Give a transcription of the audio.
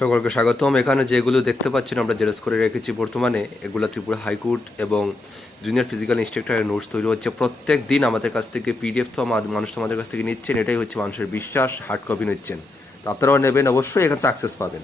সকলকে স্বাগতম। এখানে যেগুলো দেখতে পাচ্ছেন আমরা জেরক্স করে রেখেছি বর্তমানে, এগুলো ত্রিপুরা হাইকোর্ট এবং জুনিয়র ফিজিক্যাল ইন্সট্রাক্টরের নোটস তৈরি হচ্ছে। প্রত্যেক দিন আমাদের কাছ থেকে পিডিএফ তো মানুষ তো আমাদের কাছ থেকে নিচ্ছেন, এটাই হচ্ছে মানুষের বিশ্বাস। হার্ড কপি নিচ্ছেন, তো আপনারাও নেবেন, অবশ্যই এখানে সাকসেস পাবেন।